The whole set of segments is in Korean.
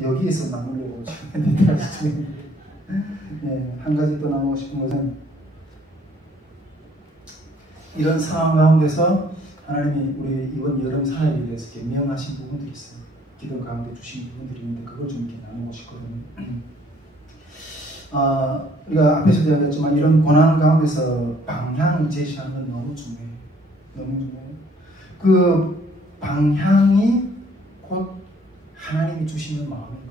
여기에서 나누려고 지금 네, 한 가지 또 나누고 싶은 것은 이런 상황 가운데서 하나님이 우리 이번 여름 사역에 대해서 이렇게 명하신 부분들이 있어요. 기도 가운데 주신 부분들이 있는데 그걸 좀 이렇게 나누고 싶거든요. 우리가 앞에서도 이야기했지만 이런 고난 가운데서 방향을 제시하는 건 너무 중요해요. 너무 중요해요. 그 방향이 곧 하나님이 주시는 마음인 거예요.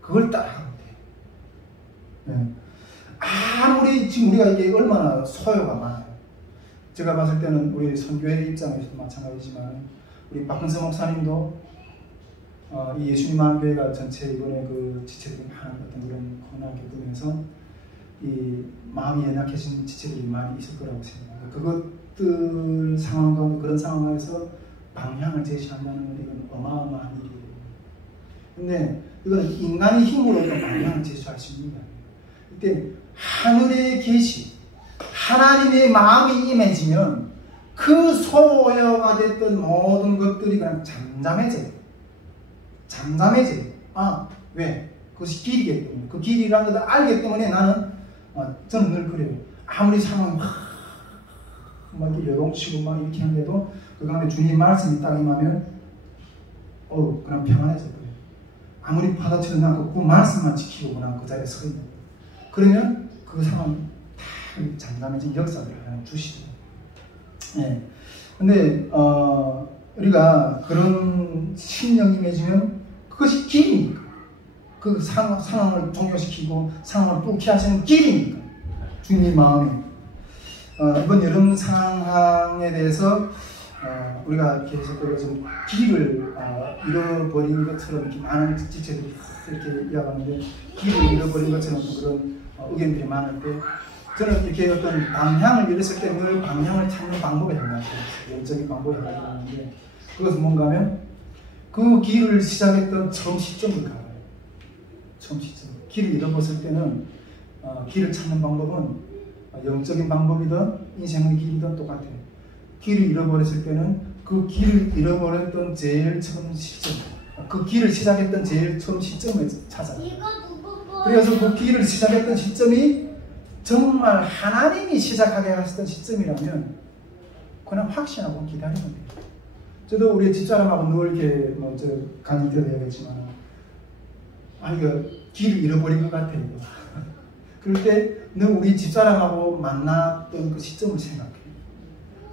그걸 따라가면 돼요. 네. 아무리 지금 우리가 이게 얼마나 소요가 많아요. 제가 봤을 때는 우리 선교회 입장에서도 마찬가지지만 우리 박근성 목사님도 이 예수님 교회가 전체 이번에 그 지체들이 많은 어떤 그런 고난을 겪으면서 이 마음이 연약해진 지체들이 많이 있을 거라고 생각합니다. 그것들 상황 가운데 그런 상황에서 방향을 제시한다는 이건 어마어마한 일이에요. 근데 이건 인간의 힘으로 방향을 제시할 수 있는 게 아니에요. 이때 하늘의 계시, 하나님의 마음이 임해지면 그 소요가 됐던 모든 것들이 그냥 잠잠해져요. 잠잠해져요. 왜? 그것이 길이기 때문에. 그 길이라는 것을 알기 때문에 저는 늘 그래요. 아무리 상황이 막 이렇게 요동치고 막 이렇게 하는데도 그 가운데 주님 말씀이 딱 임하면 그냥 평안해져 버려요. 아무리 받아치는 않고 그 말씀만 지키고 그냥 그 자리에 서 있는 거예요. 그러면 그 상황이 다 잠잠해진 역사를 하나님 주시죠. 예. 근데 우리가 그런 심령이 임해지면 그것이 길이니까. 그 상황을 종료시키고 상황을 뚫게 하시는 길이니까. 주님 마음이. 이번 여름 상황에 대해서 우리가 계속 좀 길을 잃어버린 것처럼 이렇게 많은 지체들이 이렇게 이야기하는데 길을 잃어버린 것처럼 그런 의견들이 많을 때 저는 이렇게 어떤 방향을 잃었을 때 늘 방향을 찾는 방법이 하나 있어요. 영적인 방법이 하나 있는데 그것은 뭔가 하면 그 길을 시작했던 처음 시점을 가요. 처음 시점. 길을 잃어버렸을 때는 길을 찾는 방법은 영적인 방법이든 인생의 길이든 똑같아요. 길을 잃어버렸을 때는 그 길을 잃어버렸던 제일 처음 시점, 그 길을 시작했던 제일 처음 시점을 찾아요. 그래서 그 길을 시작했던 시점이 정말 하나님이 시작하게 하셨던 시점이라면 그냥 확신하고 기다리면 돼요. 저도 우리 집사람하고 늘 이렇게 강의 때도 얘기했지만 이거 길을 잃어버린 것 같아요. 그럴 때 늘 우리 집사람하고 만났던 그 시점을 생각해요.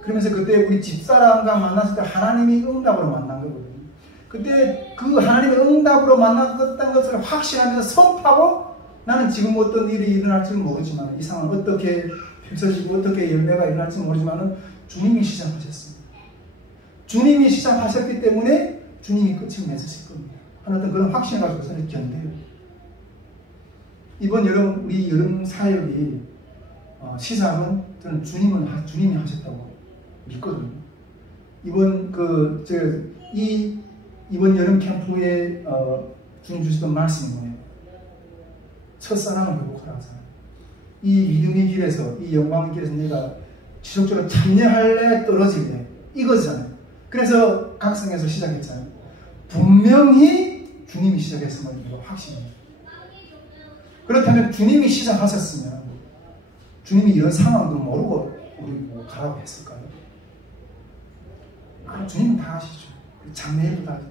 그러면서 그때 우리 집사람과 만났을 때 하나님이 응답으로 만난 거거든요. 그때 그 하나님의 응답으로 만났던 것을 확신하면서 선포하고 나는 지금 어떤 일이 일어날지는 모르지만 이 상황 어떻게 펼쳐지고 어떻게 열매가 일어날지는 모르지만 주님이 시작하셨습니다. 주님이 시작하셨기 때문에 주님이 끝을 맺으실 겁니다. 하는 어떤 그런 확신을 가지고 저는 견뎌요. 이번 우리 여름 사역이 시작은 저는 주님이 하셨다고 믿거든요. 이번 이번 여름 캠프에 주님 주시던 말씀이 뭐예요? 첫사랑을 회복하라 하잖아요. 이 믿음의 길에서 이 영광의 길에서 내가 지속적으로 참여할래 떨어질래 이거잖아요. 그래서 각성에서 시작했잖아요. 분명히 주님이 시작했음을 이거 확신해요. 그렇다면 주님이 시작하셨으면 주님이 이런 상황도 모르고 우리 가라고 했을까요? 주님은 다 아시죠. 장래일도 다 아시죠.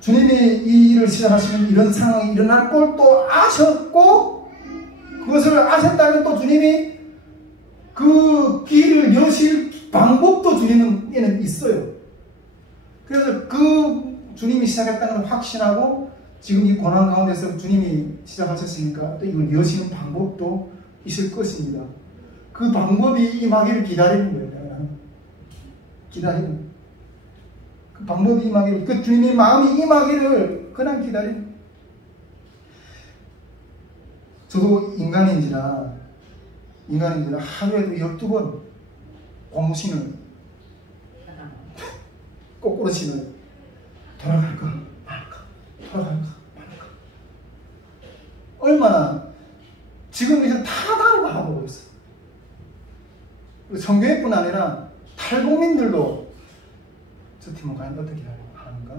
주님이 이 일을 시작하시면 이런 상황이 일어날 걸 또 아셨고 그것을 아셨다면 또 주님이 그 길을 여실 방법도 주님은 있어요. 그래서 그 주님이 시작했다는 걸 확신하고 지금 이 고난 가운데서 주님이 시작하셨으니까 또 이걸 여시는 방법도 있을 것입니다. 그 방법이 임하기를 기다리는 거예요. 기다리는. 그 방법이 임하기를, 그 주님의 마음이 임하기를 그냥 기다리는. 저도 인간인지라 하루에도 12번 고무신을 거꾸로 신을 돌아갈까 말까 돌아갈까 말까 얼마나 지금 이제 다 다른 거 하고 있어요. 성교회뿐 아니라 탈북민들도 저 팀은 과연 어떻게 하는가?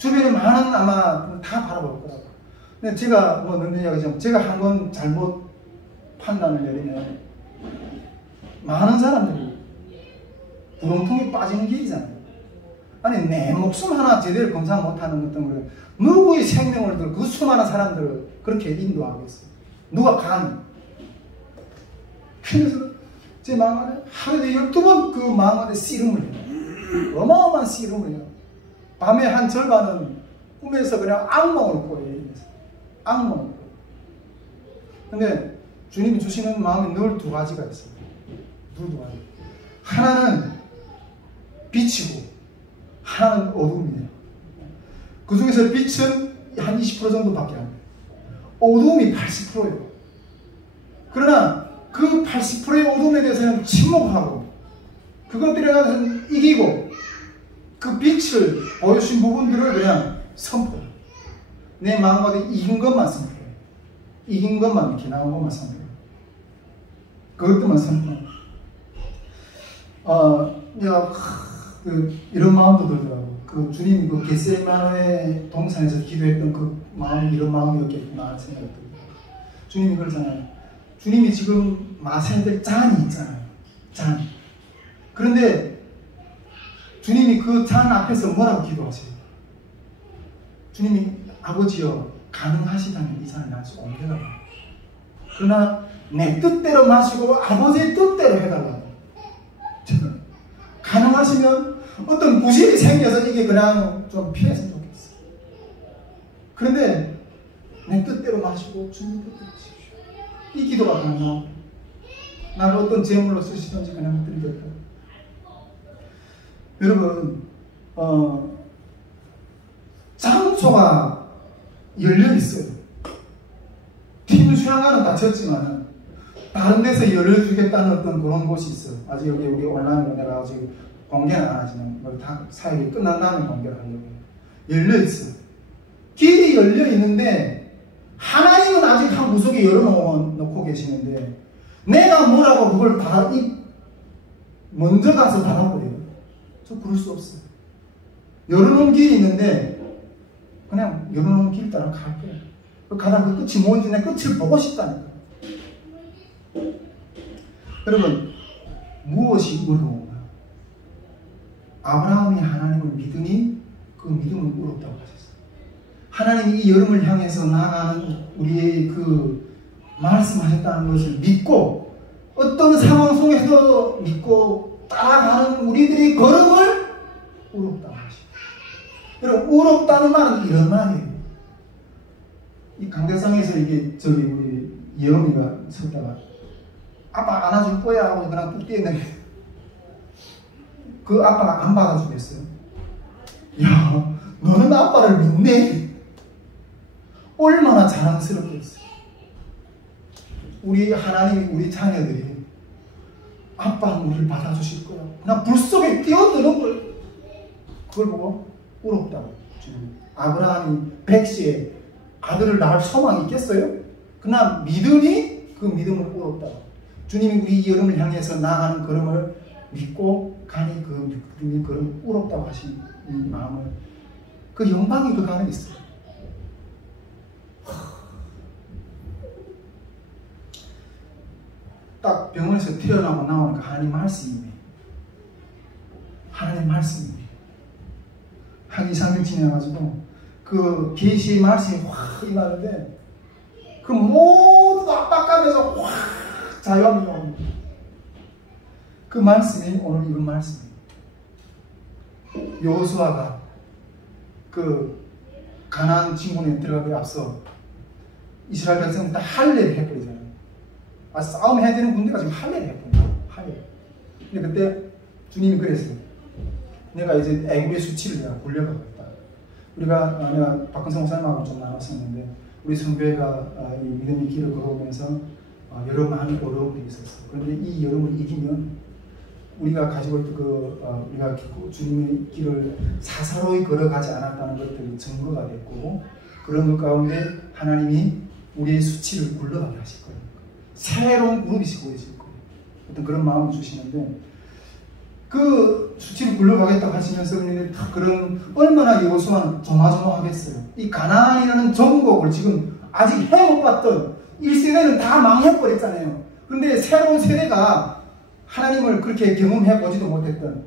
주변에 많은 아마 다 바라볼 거라고. 근데 제가 뭐 늘 이야기하지만 제가 한 번 잘못 판단을 내리면 많은 사람들이 부렁통에 빠지는 길이잖아요. 아니 내 목숨 하나 제대로 검사 못하는 어떤 걸 누구의 생명을 들어 그 수많은 사람들을 그렇게 인도하겠어요. 누가 감히. 그래서 제 마음 안에 하루에 12번 그 마음 안에 씨름을 해요. 어마어마한 씨름을 해요. 밤에 한 절반은 꿈에서 그냥 악몽을 꿔요. 악몽을 꿔요. 근데 주님이 주시는 마음이 늘 두 가지가 있어요. 늘 두 가지. 하나는 빛이고 하나는 어둠이에요. 그 중에서 빛은 한 20% 정도밖에 안 돼요. 어둠이 80%예요. 그러나 그 80%의 어둠에 대해서는 침묵하고 그것들에 대해서는 이기고 그 빛을 보여주신 부분들을 그냥 선포해요. 내 마음 가운데 이긴 것만 선포해요. 이긴 것만 이렇게 나온 것만 선포해요. 그것들만 선포해요. 내가 이런 마음도 들더라고. 그 주님 그 겟세마네 동산에서 기도했던 그 마음이 이런 마음이었겠구나 하는 생각이 들어요. 주님이 그러잖아요. 주님이 지금 마셔야 잔이 있잖아요. 잔. 그런데 주님이 그 잔 앞에서 뭐라고 기도하세요? 주님이 아버지여 가능하시다면 이 잔을 나한테 옮겨달라. 그러나 내 뜻대로 마시고 아버지의 뜻대로 해달라고. 가능하시면 어떤 부실이 생겨서 이게 그냥 좀 피했으면 좋겠어. 그런데 내 뜻대로 마시고 주님 뜻대로 하십시오. 이 기도가 가능하고 나를 어떤 제물로 쓰시든지 그냥 드리겠다. 여러분 장소가 열려 있어요. 팀 수양관은 닫혔지만 다른 데서 열려주겠다는 어떤 그런 곳이 있어요. 아직 여기 우리 온라인으로 내가 아직 공개는 안 하지만 다 사역이 끝난 다음에 공개를 하려고 해요. 열려 있어요. 길이 열려 있는데 하나님은 아직 한 구석에 열어놓고 계시는데 내가 뭐라고 그걸 먼저 가서 닫아버려요. 저 그럴 수 없어요. 열어놓은 길이 있는데 그냥 열어놓은 길 따라 갈 거예요. 가다 그 끝이 뭔지 내 끝을 보고 싶다니까. 여러분 무엇이 어려운가? 아브라함이 하나님을 믿으니 그 믿음은 어렵다고 하셨어요. 하나님이 이 여름을 향해서 나아가는 우리의 그 말씀하셨다는 것을 믿고 어떤 상황 속에서도 믿고 따라가는 우리들의 걸음을 어렵다고 하십니다. 여러분 어렵다는 말은 이런 말이에요. 이 강대상에서 이게 저기 우리 예언이가 섰다가 아빠 안아줄 거야 하고 그냥 뚝 뛰었는데 그 아빠가 안 받아주겠어요. 야 너는 아빠를 믿네. 얼마나 자랑스럽겠어요. 우리 하나님이 우리 자녀들이 아빠는 우리를 받아주실 거야. 그냥 불 속에 뛰어드는 걸 그걸 보고 울었다고. 아브라함이 100세에 아들을 낳을 소망이 있겠어요? 그러나 믿으니 그 믿음을 울었다고. 주님이 우리 여름을 향해서 나아가는 걸음을 믿고 가니 그 믿음이 걸음 울었다고 하신 이 마음을 그 영광이 그 안에 있어요. 딱 병원에서 태어나고 나오니까 하나님 말씀이에요. 하나님 말씀이에요. 한 2, 3일 지나가지고 그 계시의 말씀이 확 임하는데 그 모두 압박감에서 확 자유함이 옵니다. 그 말씀이 오늘 이런 말씀이에요. 여호수아가 그 가나안 진군에 들어가기 앞서 이스라엘 백성들 다 할례를 해버리잖아요. 싸움해야 되는 군대가 지금 할례를 해버려요. 할례. 근데 그때 주님이 그랬어요. 내가 이제 애굽의 수치를 내가 굴려가겠다. 내가 박근성 목사님하고 좀 나눴었는데 우리 선교회가 이 믿음의 길을 걸어오면서 여러 많은 어려움들이 있었어요. 그런데 이 여름을 이기면 우리가 가지고 있던 우리가 주님의 길을 사사로이 걸어가지 않았다는 것들이 증거가 됐고 그런 것 가운데 하나님이 우리의 수치를 굴러가게 하실 거예요. 새로운 그룹이 시고 계실 거예요. 어떤 그런 마음을 주시는데 그 수치를 굴러가겠다고 하시면서 그런 얼마나 여호수아는 조마조마하겠어요. 이 가나안이라는 정복을 지금 아직 해못 봤던 1세대는 다 망해버렸잖아요. 그런데 새로운 세대가 하나님을 그렇게 경험해 보지도 못했던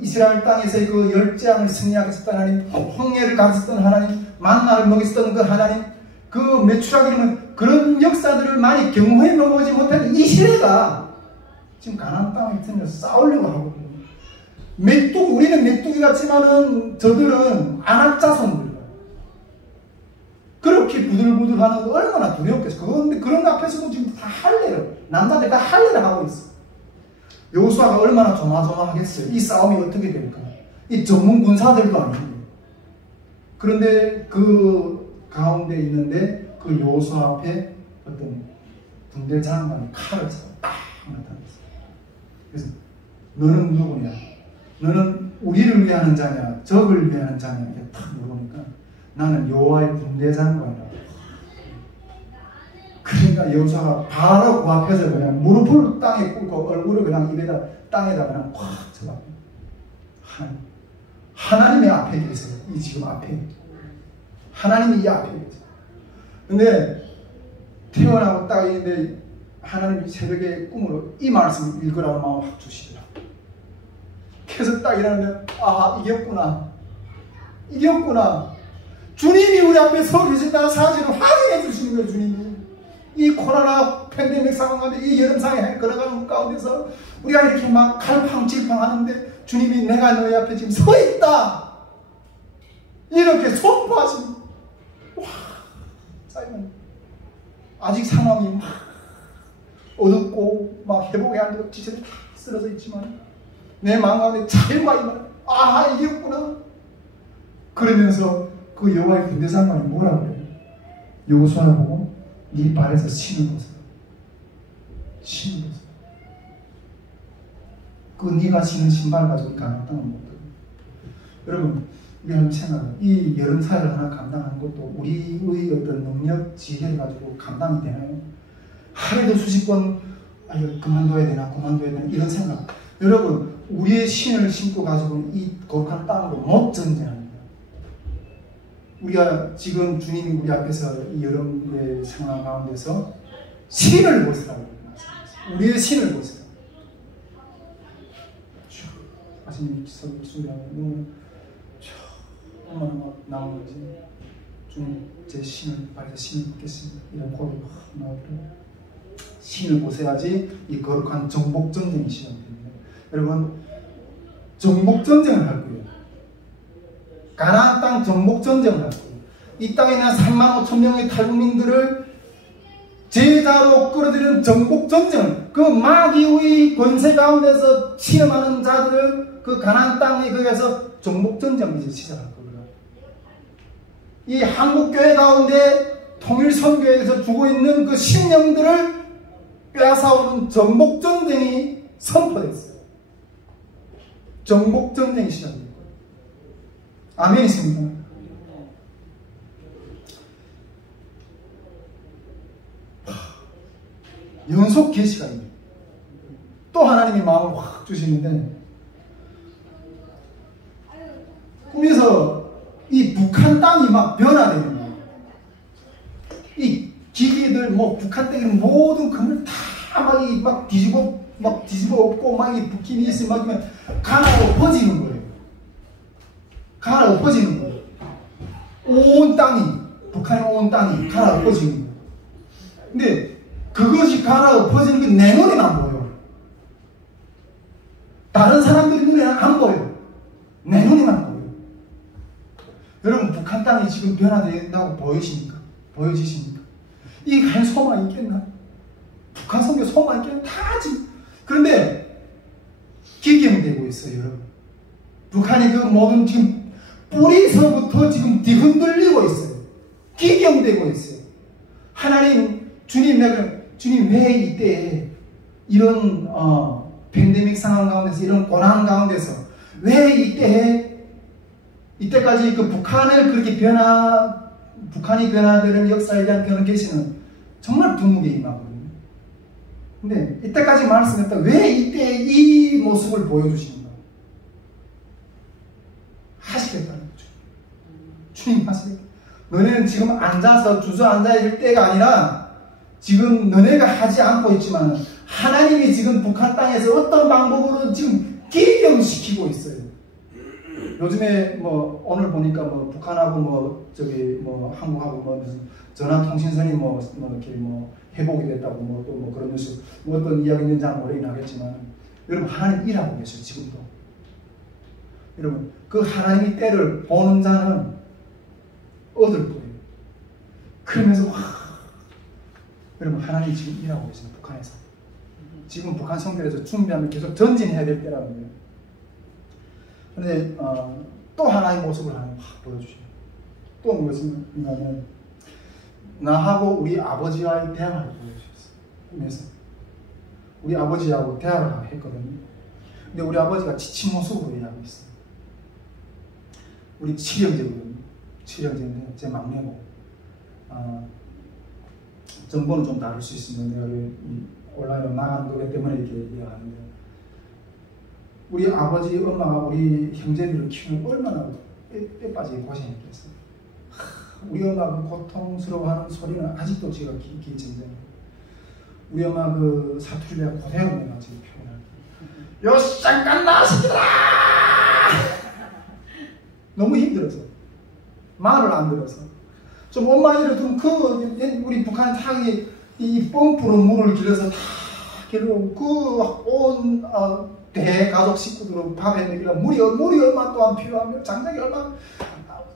이스라엘 땅에서의 그 열재앙을 승리하겠었던 하나님, 홍해를 가르쳤던 하나님, 만나를 먹였었던 그 하나님, 그 메추라기는 그런 역사들을 많이 경험해 보지 못한 이 시대가 지금 가나안 땅에 들면서 싸우려고 하거든요. 우리는 메뚜기 같지만은 저들은 아낙 자손들. 그렇게 부들부들하는 거 얼마나 두렵겠어. 그런데 그런 앞에서도 지금 다 할례를, 남자들 다 할례를 하고 있어. 여호수아가 얼마나 조마조마하겠어요. 이 싸움이 어떻게 될까? 이 전문 군사들도 아니고. 그런데 그 가운데 있는데 그 여호수아 앞에 어떤 군대 장관이 칼을 잡아 딱 나타났어요. 그래서 너는 누구냐? 너는 우리를 위하는 자냐? 적을 위하는 자냐? 이렇게 탁 물어보니까 나는 여호와의 군대 장관이라고. 그러니까 여호수아가 바로 그 앞에서 그냥 무릎을 땅에 꿇고 얼굴을 그냥 입에다 땅에다 그냥 꽉 쳐박고 하나님의 앞에 계세요. 이 지금 앞에 하나님이 이 앞에 계세요. 근데 태어나고 딱 있는데 하나님이 새벽에 꿈으로 이 말씀을 읽으라는 마음을 확 주시더라. 그래서 딱 일어나면 이겼구나. 이겼구나. 주님이 우리 앞에 서 계신다는 사실을 확인해 주시는 거예요. 주님이 이 코로나 팬데믹 상황 가운데 이 여름 상황에 걸어가는 가운데서 우리가 이렇게 막 갈팡질팡 하는데 주님이 내가 너희 앞에 지금 서 있다 이렇게 선포하시는. 와, 짜증나. 아직 상황이 막 어둡고 막 회복이 안 되고 지체들이 다 쓰러져 있지만 내 마음 가운데 잘 말이면 이겼구나. 그러면서 그 여호와의 군대 장관이 뭐라고 그래요? 여호수아를 보고 네 발에서 신을 벗어라. 신을 벗어라. 그 네가 신은 신발 가지고 가나안 땅을 못 들어. 여러분, 우리 한번 생각해요. 이 여름 사회를 하나 감당하는 것도 우리의 어떤 능력, 지혜를 가지고 감당이 되나요? 하루에도 수십 번 그만둬야 되나 이런 생각. 여러분, 우리의 신을 신고 가지고 이 거룩한 땅으로 못 전쟁합니다. 우리가 지금 주님이 우리 앞에서 이 여름의 상황 가운데서 신을 벗으라고 말씀하셨어요. 우리의 신을 벗으라고. 아시는 기술이라면 얼마나 막 나오는 거지. 주님, 제 신을 발에서 신을 벗겠습니다. 이런 고백이 막 나오더라고요. 신을 벗어야지 이 거룩한 정복전쟁이 시작됩니다. 여러분, 정복전쟁을 할 거예요. 가나안 땅 정복전쟁을 할 거예요. 이 땅에 있는 35,000명의 탈북민들을 제자로 끌어들이는 정복전쟁을, 그 마귀의 권세 가운데서 시험하는 자들을 그 가나안 땅에 거기에서 정복전쟁을 이제 시작할 겁니다. 이 한국교회 가운데 통일선교에서 주고 있는 그 신령들을 빼앗아오는 정복전쟁이 선포됐어요. 정복전쟁이 시작됩니다. 아멘 있습니까? 연속 계시가 있네요. 또 하나님이 마음을 확 주시는데, 꿈에서 이 북한 땅이 막 변화되는 거예요. 이 기기들, 북한 땅에 모든 금을 다 막 뒤집어 엎고, 막 이 북한이 있으면 막 가나가 엎어지는 거예요. 가나가 엎어지는 거예요. 온 땅이, 북한의 온 땅이 가나가 엎어지는 거예요. 근데 그것이 가나가 엎어지는 게 내 눈에만 보여. 다른 사람들의 눈에는 안 보여. 내 눈에만 보여. 여러분, 북한 땅이 지금 변화된다고 보여지십니까? 이게 과연 소망이 있겠나? 북한 선교 소망이 있겠나? 다 하지. 그런데 기경되고 있어요, 여러분. 북한이 그 모든 지금 뿌리서부터 지금 뒤흔들리고 있어요. 기경되고 있어요. 하나님, 주님 왜 이때 이런 팬데믹 상황 가운데서, 이런 고난 가운데서 왜 이때까지 그 북한을 그렇게 북한이 변화되는 역사에 대한 그런 계시는 정말 두목에 임하거든요. 근데 이때까지 말씀했다. 왜 이때 이 모습을 보여주시는가? 하시겠다는 거죠. 주님 하시겠다. 너네는 지금 앉아서 주저앉아 있을 때가 아니라 지금 너네가 하지 않고 있지만 하나님이 지금 북한 땅에서 어떤 방법으로 지금 기경시키고 있어요. 요즘에 뭐 오늘 보니까 뭐 북한하고 뭐 저기 뭐 한국하고 뭐 무슨 전화통신선이 뭐 이렇게 뭐 회복이 됐다고 뭐 또 뭐 그런 뉴스 뭐 어떤 이야기는 잘 모르긴 하겠지만 여러분 하나님 일하고 계셔요. 지금도. 여러분 그 하나님의 때를 보는 자는 얻을 거예요. 그러면서 여러분 하나님 지금 일하고 계세요. 북한에서. 지금 북한 성결에서 준비하면 계속 전진해야 될 때라는 거예요. 그런데 또 하나의 모습을 하나님 보여주셔요. 또 무엇인가면 나하고 우리 아버지와의 대화를 보여주셨어요. 꿈에서 우리 아버지하고 대화를 했거든요. 근데 우리 아버지가 지친 모습으로 이야기하고 있어요. 우리 7형제거든요. 7형제인데 제 막내고 정보는 좀 다를 수 있으면 온라인으로 나가는 거기 때문에 이렇게 얘기하는데 우리 아버지, 엄마가 우리 형제들을 키우는 얼마나 뼈 빠지게 고생했겠어요. 우리 엄마가 그 고통스러워하는 소리는 아직도 제가 깊이 전쟁해요. 우리 엄마 그 사투리가 고생을 내가 지금 표현할게요. 요 잠깐 나시더라! 너무 힘들어서 말을 안 들어서 좀 엄마 예를 들면 우리 북한 탕이 이 펌프로 물을 길러서 다 길고 그온 대가족 식구들은 밥에 먹이려 물이 얼마 또한 필요하면 장작이 얼마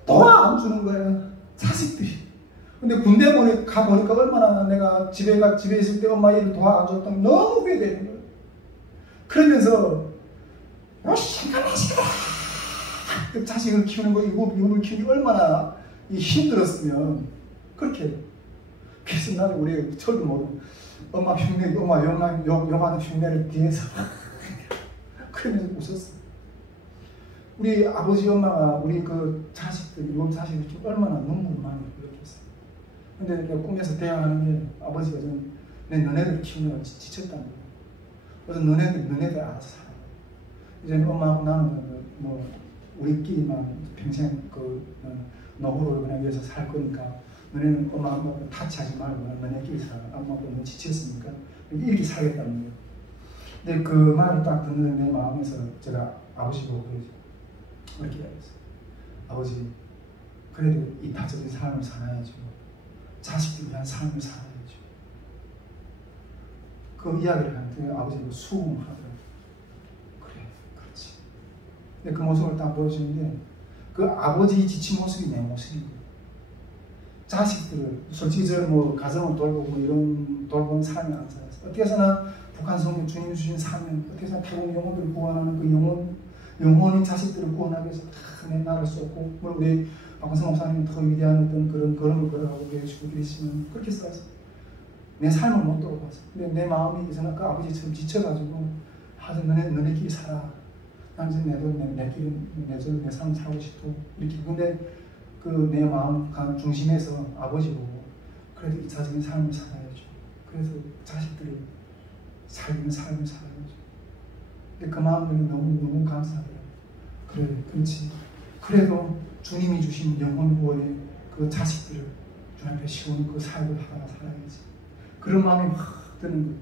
도와 안 주는 거예요. 자식들이. 근데 군대 가보니까 얼마나 내가 집에 있을 때 엄마 일을 도와 안 줬던 너무 후회되는 거예요. 그러면서 그 자식을 키우는 거 이놈을 키우기 얼마나 힘들었으면 그렇게. 그래서 나는 우리 저도 모르고 엄마 흉내, 엄마 욕하는 흉내를 뒤에서 그러면서 웃었어. 우리 아버지 엄마가 우리 그 자식들, 일곱 자식을 키우고 얼마나 눈물 많이 흘렸겠어요. 근데 이렇게 꿈에서 대화하는 게 아버지가 좀 너네들 키우느라 지쳤다는 거예요. 그래서 너네들 알아서 살아. 이제 엄마하고 나는 뭐 우리끼리만 평생 그 노후를 그냥 위해서 살 거니까 너네는 엄마 아빠하고 타치하지 말고 너네끼리 살아. 엄마하고 너무 지쳤으니까 이렇게 살겠다는 거예요. 근데 그 말을 딱 듣는 내 마음에서 제가 아버지 보고 이렇게 이야기했어요. 아버지, 그래도 이타적인 삶을 살아야죠. 자식들 위한 삶을 살아야죠. 그 이야기를 하는데 아버지가 수긍하더라고요. 그래, 그렇지. 근데 그 모습을 딱 보여주는데 그 아버지의 지친 모습이 내 모습인 거예요. 자식들을 솔직히 저는 뭐 가정을 돌보고 뭐 이런 돌보는 삶이 안 살았어요. 어떻게 해서나 북한 성교 주님 주신 사명, 어떻게 해서나 태국 영혼들을 구원하는 그 영혼의 자식들을 구원하기 위해서 내 나를 쏟고, 물론 우리 박근성 목사님은 더 위대한 어떤 그런 걸음을 걸어가고 계시고 그러시면 그렇게 살았어요. 내 삶을 못 돌아봤어. 근데 내 마음이 이제는 그 아버지처럼 지쳐가지고 너네끼리 살아. 나는 이제 내 삶 살고 싶고 이렇게. 근데 그 내 마음 중심에서 아버지 보고 그래도 이차적인 삶을 살아야죠. 그래서 자식들이 살기는 삶을 살아야죠. 근데 그 마음들이 너무 감사하더라고요. 그래, 그렇지. 그래도 주님이 주신 영혼 구원의 그 자식들을 주님 앞에 시원히 그 삶을 하다가 살아야지. 그런 마음이 확 드는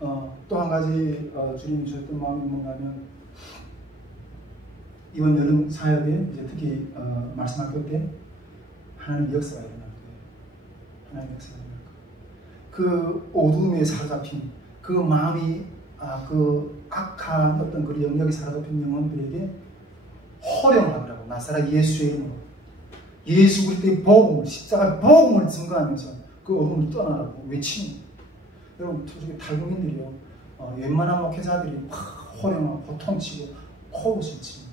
거예요. 또 한 가지 주님이 주셨던 마음이 뭔가 하면 이번 여름 사역에 이제 특히 말씀할 때 하나님 역사가 일어날 거예요. 하나님 역사가 일어날 거예요. 그 어둠에 사로잡힌 그 마음이 그 악한 어떤 그 영역에 사로잡힌 영혼들에게 호령하더라고. 나사렛 예수의 이름으로 예수 그리스도의 복음을, 십자가 복음을 증거하면서 그 어둠을 떠나라고 외치는 거예요. 여러분 솔직히 탈북민들이요, 웬만한 목회자들이 막 호령하고 호통치고 코웃을 칩니다.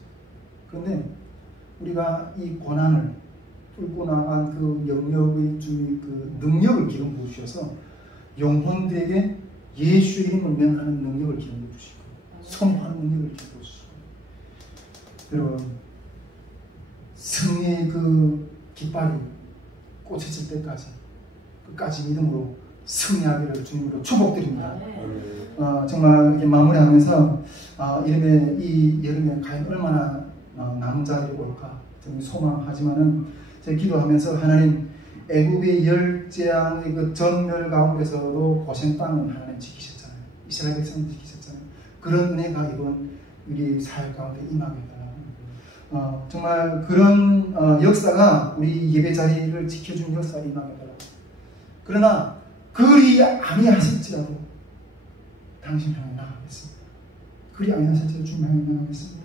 그런데 우리가 이 고난을 뚫고 나간 그 영역의 주의 그 능력을 기름 부으셔서 영혼들에게 예수의 이름을 명하는 능력을 기름 부으시고 선포하는 능력을 기름 부으시고, 여러분 승리의 그 깃발이 꽂혀질 때까지 끝까지 믿음으로 승리하기를 주님으로 축복드립니다. 정말 이렇게 마무리하면서 이 여름에 과연 얼마나 남은 자리를 올까 좀 소망하지만은 제가 기도하면서 하나님 애굽의 열재앙의 그 전멸 가운데서도 고센 땅은 하나님 지키셨잖아요. 이스라엘 백성을 지키셨잖아요. 그런 은혜가 이번 우리 사역 가운데 임하겠다. 정말 그런 역사가 우리 예배 자리를 지켜준 역사가 임하겠다. 그러나 그리 아니하실지라도 당신 향해 나가겠습니다. 그리 아니하실지라도 주님 향해 나가겠습니다.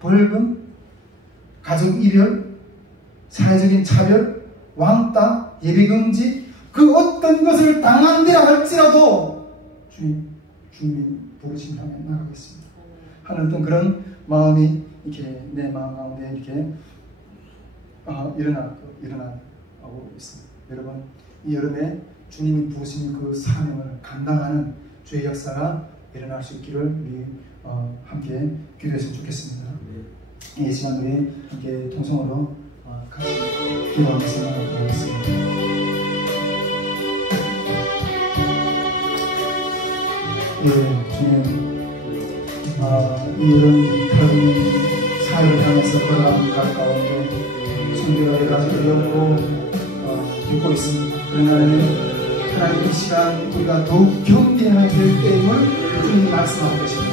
벌금, 가족 이별, 사회적인 차별, 왕따, 예배금지 그 어떤 것을 당한다 할지라도 주님이 부르신 향해 나가겠습니다. 하는 어떤 그런 마음이 이렇게 내 마음 가운데 이렇게 일어나고 있습니다. 여러분 이 여름에 주님이 부으신 그 사명을 감당하는 주의 역사가 일어날 수 있기를 우리 함께 기도했으면 좋겠습니다. 이 시간 우리 함께 통성으로 같이 기도하면서 나가보겠습니다. 주님 이런 사역을 향해서 걸어가는 갈 가운데 준비가 여러가지 어렵고 겪고 있습니다. 그러나 하나님 이 시간 우리가 더욱 경계해야 될 때임을 주님이 말씀하고 계십니다.